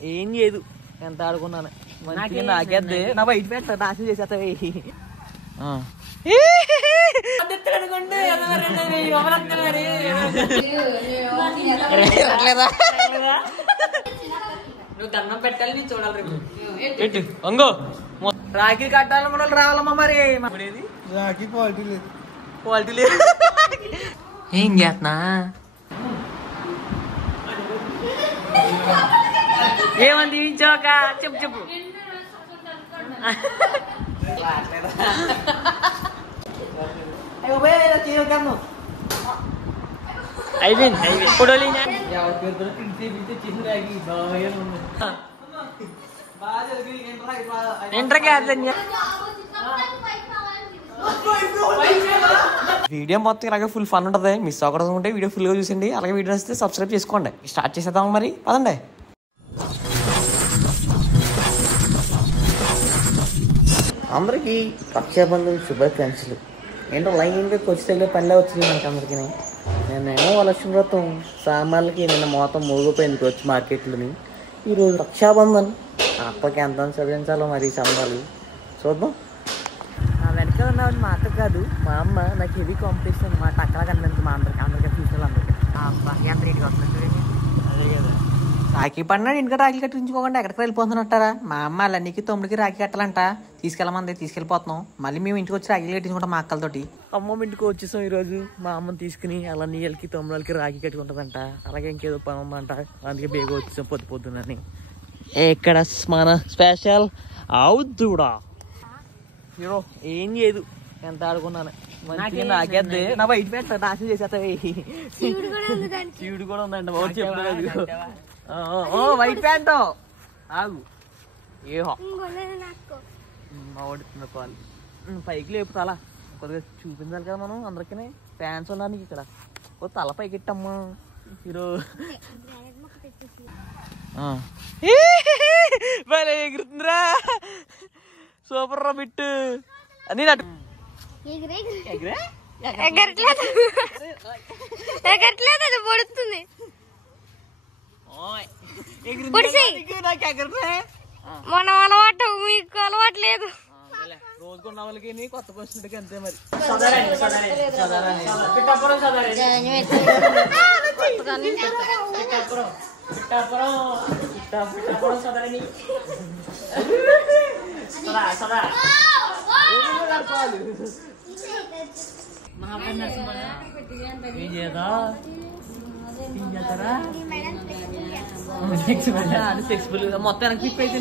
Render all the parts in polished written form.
ఏం లేదు ఎంత ఆడుకున్నాను నాకేద్ది నా బయట పెట్ట నాశనం చేసేస్తావే నువ్వు దండం పెట్టాలి నేను చూడాలి పెట్టు అంగో రాఖీ కట్టాలి మన రావాలమ్మా మరి రాఖీ క్వాలిటీ లేదు క్వాలిటీ లేదు ఏం చేస్తున్నా ఏమంది చోక చెప్పు చెప్పు అయిపోయింది ఇప్పుడు వీడియో మొత్తం ఇలాగే ఫుల్ ఫన్ ఉంటుంది. మిస్ అవ్వకూడదు ఉంటే వీడియో ఫుల్గా చూసండి. అలాగే వీడియో వస్తే సబ్స్క్రైబ్ చేసుకోండి. స్టార్ట్ చేసేద్దాం మరి పదండి. అందరికీ రక్షాబంధన్ శుభాకాంక్షలు. ఏంటో లైన్గా కొచ్చితే పనిలో వచ్చింది మనకి అందరికీ. నేనేమో లక్ష్మీ వ్రతం సామాన్లకి నిన్న మొత్తం మోగిపోయింది వచ్చి మార్కెట్లోని. ఈరోజు రక్షాబంధన్ అప్పకి ఎంత చదివించాలో మరి సంబంధాలు చూద్దాం. నా వెనక ఉన్నవాడు మా అక్క కాదు మా అమ్మ. నాకు హెవీ కాంపిటీషన్ అనమాట. అక్కడ కనిపించదు మా అందరికి ఫ్యూచర్లు అందరికీ. ఎంత రేటుగా వస్తుంది అదే కదా. రాఖీ పడినాడు ఇంటికి రాఖీ కట్టించుకోకుండా ఎక్కడికి వెళ్ళిపోతున్నట్టారా. మా అమ్మ అల్లనికి తమ్ముడికి రాఖీ కట్టాలంట. తీసుకెళ్ళమంది తీసుకెళ్ళిపోతున్నాం. మళ్ళీ మేము ఇంటికి వచ్చి రాఖీ కట్టించుకుంటాం మా అక్కలతోటి. అమ్మమ్మ ఇంటికి వచ్చేసాం ఈరోజు. మా అమ్మని తీసుకుని అలా నీళ్ళకి తమ్ముళ్ళకి రాఖీ కట్టుకుంటుందంట. అలాగే ఇంకేదో పని ఉందంట. అందుకే బేగా వచ్చేసాం పొద్దునని. ఇక్కడ మన స్పెషల్ అవుద్దుడా హీరో ఏం లేదు ఎంత ఆడుకున్నాను నాకేద్ది నా బయట పెట్ట నాశనం చేసేస్తావే. శివుడు కూడా ఉందంట బాబు చెప్పలేదు. వైట్ ప్యాంట్ ఆగు ఏహో మా ఓడుతున్న కాల్ పైకి లేపుతాలా కొద్దిగా చూపించాలి కదా మనం అందరికీ. ఫ్యాన్స్ ఉన్నానికి ఇక్కడ ఓ తల పైకి ఎట్టమ్మా హీరో. భలే ఎగురుతుందిరా సూపర్ రా బిట్టు. నేను అటు పడుతుంది మనం అలవాటు మీకు అలవాటు లేదు. రోజుకున్న వాళ్ళకి కొత్త వచ్చినట్టుగా అంతే మరి. మొత్తం తిప్పి అయితే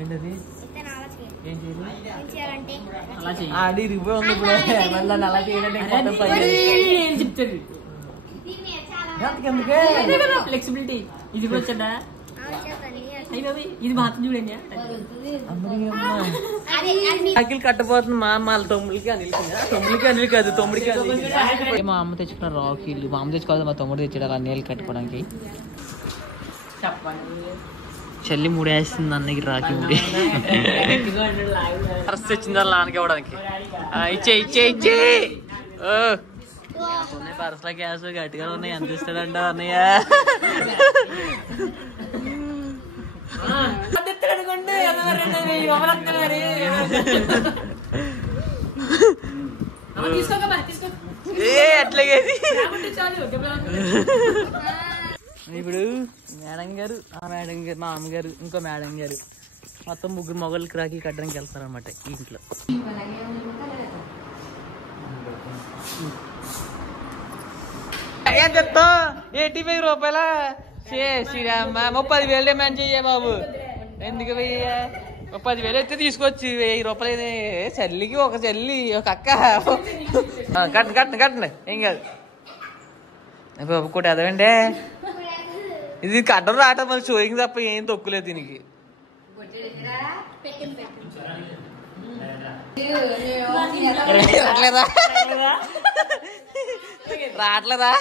ఏంటది ఏం చేయాలి ఆడి రివ్యూ ఉంది ఇప్పుడు అలా చేయడానికి చెప్తాడు. ఫ్లెక్సిబిలిటీ ఇది కూడా వచ్చా ఇది మాత్రం చూడండి. రాఖీలు కట్టబోతుంది మా అమ్మ వాళ్ళ తమ్ముడికి అనిల్ కాదు తమ్ముడికి మా అమ్మ తెచ్చుకున్న రాఖీలు. మా అమ్మ తెచ్చుకోవాలి మా తమ్ముడు తెచ్చాడు అలా నీళ్ళు కట్టుకోవడానికి. చెల్లి ముడేస్తుంది అన్నకి రాఖీ ముడి ఫస్ట్ వచ్చింది వాళ్ళ నాన్నకి ఇవ్వడానికి. ఇచ్చే పరసల గ్యాస్ గట్టిగా ఉన్నాయి. ఎంత ఇస్తాడంట అన్నయ్య. అట్లాగేది ఇప్పుడు మేడం గారు ఆ మేడం గారు మా అమ్మగారు ఇంకో మేడం గారు మొత్తం ముగ్గురు మొగళ్ళకి రాఖీ కట్టడానికి వెళ్తారనమాట ఈ ఇంట్లో. ఏం చెప్తా 85 రూపాయల శ్రీరామ్మ 30,000 డిమాండ్ చెయ్య బాబు. ఎందుకు 10,000 అయితే తీసుకొచ్చి 1,000 రూపాయలు చెల్లికి ఒక చెల్లి ఒక అక్క కట్టండి ఏం కాదు బాబు. కూడా అదేంటే ఇది కట్టరు రావటం మళ్ళీ షోయింగ్ తప్ప ఏం తొక్కులేదు దీనికి. రావట్లేదా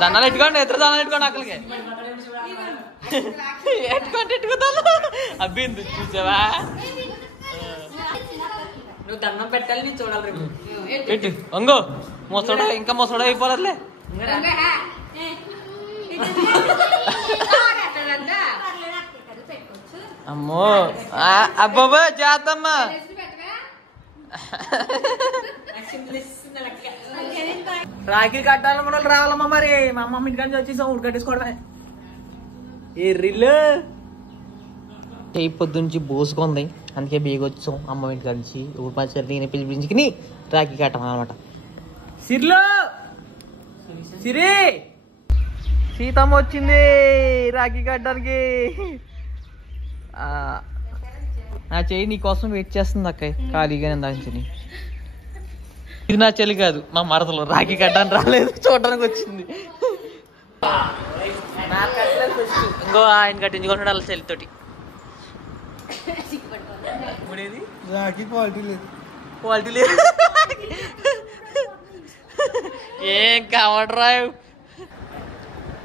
దండాలు ఎట్టుకోండి, ఇద్దరు దండాలు ఎట్టుకోండి అక్కడికి. ఎట్టుకుంటాను అబ్బింది చూసావా. నువ్వు దండం పెట్టాలి, నేను చూడాలి రేపు. పెట్టు అంగో మొసడా, ఇంకా మొసడా అయిపోలేదులే. అమ్మో అబ్బాబా చేద్దామ్మా. రాఖీ కట్టాలి మన రావాలమ్మా. మరి మా అమ్మమ్మ ఇంటికాడ నుంచి వచ్చేసాం, ఊరు కట్టేసుకోవడమే. ఏ రిల్లు పొద్దుంచి బోసుకుంది, అందుకే బేగొచ్చాం అమ్మ ఇంటికాడ నుంచి. ఊరు పంచారు నేను పిలిపించుకుని రాఖీ కట్టం అనమాట. సిర్లో సిరి సీతమ్మ వచ్చింది రాఖీ కట్టడానికి. నా చెయ్యి నీకోసం వెయిట్ చేస్తుంది అక్క ఖాళీగానే దాంచి. ఇది నా చెల్లి కాదు, మా మరదలు. రాఖీ కట్టడానికి రాలేదు, చూడడానికి వచ్చింది. ఇంకో ఆయన కట్టించుకుంటాడు వాళ్ళ చెల్లితోటి. రాఖీ క్వాలిటీ లేదు. క్వాలిటీ లేదు ఏం కావడరా.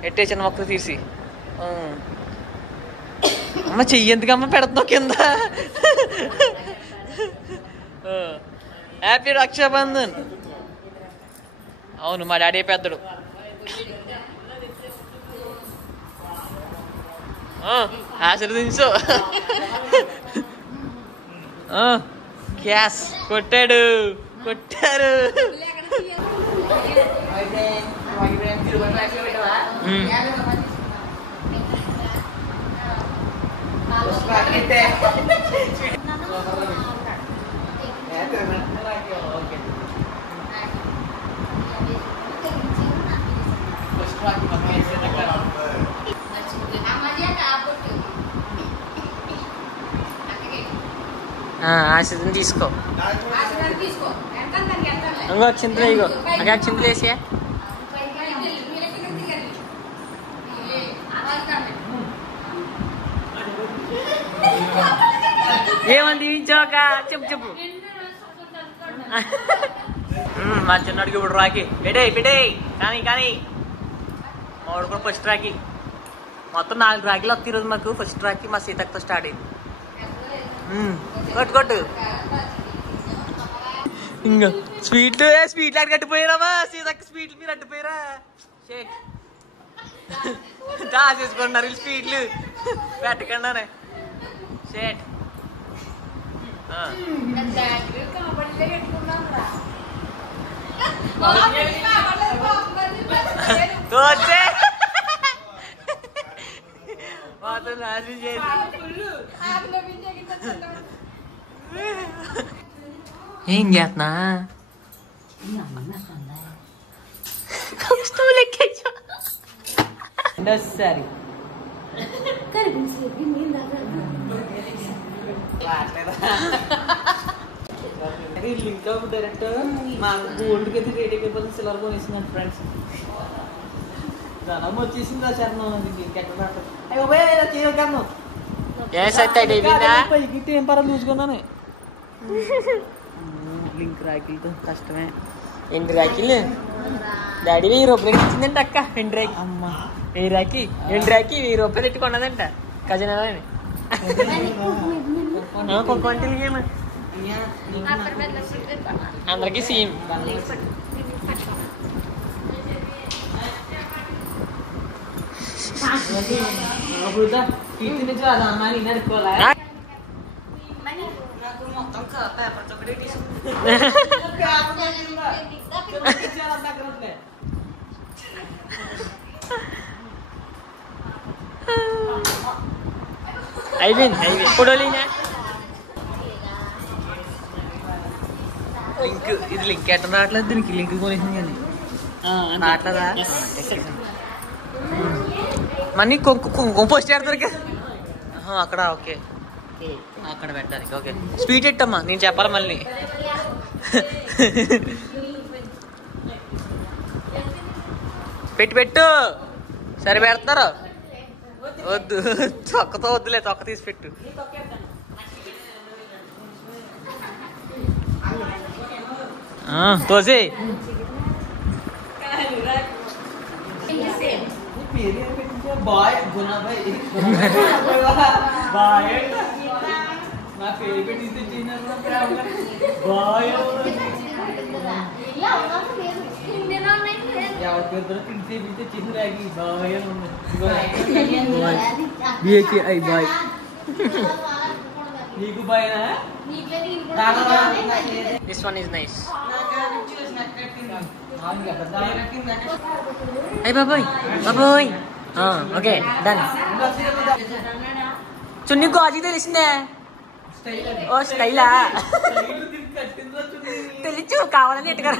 ఎట్టే చిన్న మొక్కలు తీసి అమ్మ చెయ్యి ఎందుకమ్మ పెడుతున్నావు కింద. హ్యాపీ రక్షాబంధన్. అవును మా డాడీ పెద్దడు. ఆశీర్వదించు. క్యాష్ కొట్టాడు, కొట్టారు. ఆశీర్వాదం తీసుకో. ఇంకో చింతలు ఇగో అక్కడ చింతలు వేసా. ఏమంది దీవించాక చెప్పు చెప్పు. మా చిన్నడికి ఇప్పుడు రాకి పెట్టే పెట్టే కానీ కానీ మా వాడు కూడా ఫస్ట్ రాకి. మొత్తం 4 రాఖీలు వస్తాయి ఈరోజు మాకు. ఫస్ట్ రాకి మా సీతక్కతో స్టార్ట్ అయింది. కొట్టు కొట్టు. ఇంకా స్వీట్లు స్వీట్లు అక్కడ కట్టిపోయారామా సీతక్క. స్వీట్లు మీరు అడ్డిపోయారా. షేక్ దాచేసుకుంటున్నారు వీళ్ళు స్వీట్లు పెట్టకుండానే. షేట్ వచ్చే ఏం చేస్తున్నా సరే లింక్ డైరెక్ట్ మా గోల్డ్కి అయితే రేట్ అయిపోతుంది. సిల్వర్ కొనేసింది ఫ్రెండ్స్. ధనం వచ్చేసింది. ఆ శరణం ఏం పర్వాలేదు చూసుకున్నాను. లింక్ రాఖీలతో కష్టమే. ఎండు రాఖీలు డాడీ 1000 రూపాయలు ఇచ్చిందంట అక్క. ఎండు రాఖీ అమ్మ 1000 రాఖీ ఎండు రాఖీ 1000 రూపాయలు పెట్టుకున్నదంట ఖజానా. కొనుక్కోండి అందరికి సేమ్. మొత్తం అయిపోయింది ఇప్పుడు లింక్. ఇది లింక్ ఎట్లా రావట్లేదు. దీనికి లింక్ కొనేసింది కానీ రావట్లేదా. మనీ కుంకుమ పోస్ట్ చేస్తారు కదా అక్కడ. ఓకే అక్కడ పెట్టడానికి. ఓకే స్వీట్ ఎట్టమ్మా నేను చెప్పాలి మళ్ళీ. పెట్టు పెట్టు. సరే పెడుతున్నారు. వద్దు చొక్కతో వద్దులే, చొక్క తీసి పెట్టు. తోసి బాయ్ గుణబాయ్ బాయ్ నా పేరు పెట్టి బాయ్ ఎవరి పేరు తింటే తింటే చిన్నరాగి బాయ్ అని ఉంది బాయ్ నీకు బాయ్నా దిస్ వన్ ఇస్ నైస్ అయ్య బాబోయ్ బాబోయ్ ఓకే డన్ చున్నీ గాజు తెలిసిందే ఓ స్టైలా తెలుసు కావాలని ఎట్టుగా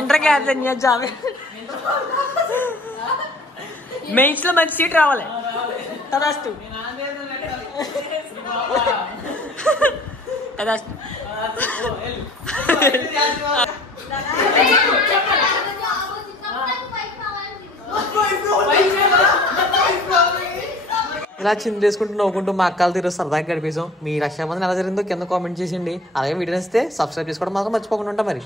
ఇంటర్ కాదు జాబ్ మెయిన్స్ లో మంచి సీట్ రావాలి తదాస్తు తదాస్తు ఇలా చిందేసుకుంటూ నవ్వుకుంటూ మా అక్కలు తీరు సరదాగా గడిపేసాం. మీ రక్షాబంధన్ ఎలా జరిగిందో కింద కామెంట్ చేసిండి. అలాగే వీడియో నచ్చితే సబ్స్క్రైబ్ చేసుకోవడం మాత్రం మర్చిపోకుండా ఉంటాం మరి.